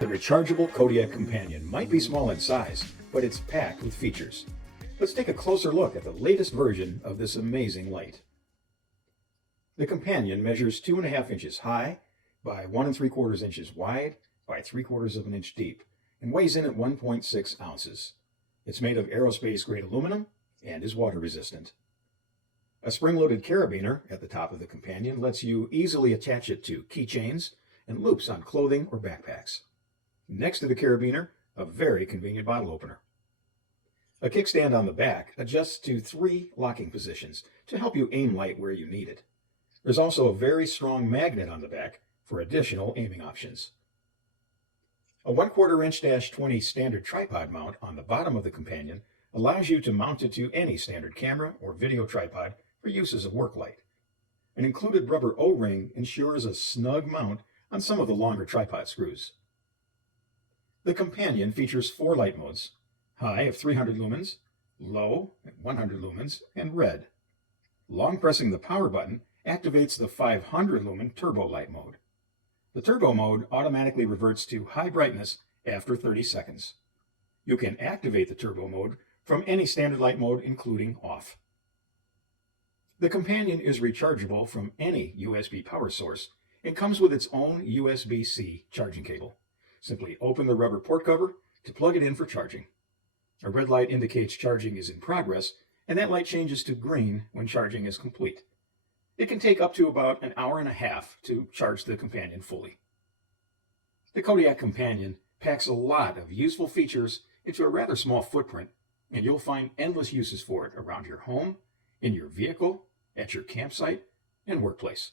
The rechargeable Kodiak Kompanion might be small in size, but it's packed with features. Let's take a closer look at the latest version of this amazing light. The Kompanion measures 2.5 inches high by 1 3/4 inches wide by 3/4 of an inch deep and weighs in at 1.6 ounces. It's made of aerospace-grade aluminum and is water resistant. A spring-loaded carabiner at the top of the Kompanion lets you easily attach it to keychains and loops on clothing or backpacks. Next to the carabiner, a very convenient bottle opener. A kickstand on the back adjusts to 3 locking positions to help you aim light where you need it. There's also a very strong magnet on the back for additional aiming options. A 1/4 inch /20 standard tripod mount on the bottom of the Kompanion allows you to mount it to any standard camera or video tripod for use as a work light. An included rubber O-ring ensures a snug mount on some of the longer tripod screws. The Kompanion features 4 light modes: high of 300 lumens, low at 100 lumens, and red. Long pressing the power button activates the 500 lumen turbo light mode. The turbo mode automatically reverts to high brightness after 30 seconds. You can activate the turbo mode from any standard light mode, including off. The Kompanion is rechargeable from any USB power source and comes with its own USB-C charging cable. Simply open the rubber port cover to plug it in for charging. A red light indicates charging is in progress, and that light changes to green when charging is complete. It can take up to about an hour and a half to charge the Kompanion fully. The Kodiak Kompanion packs a lot of useful features into a rather small footprint, and you'll find endless uses for it around your home, in your vehicle, at your campsite, and workplace.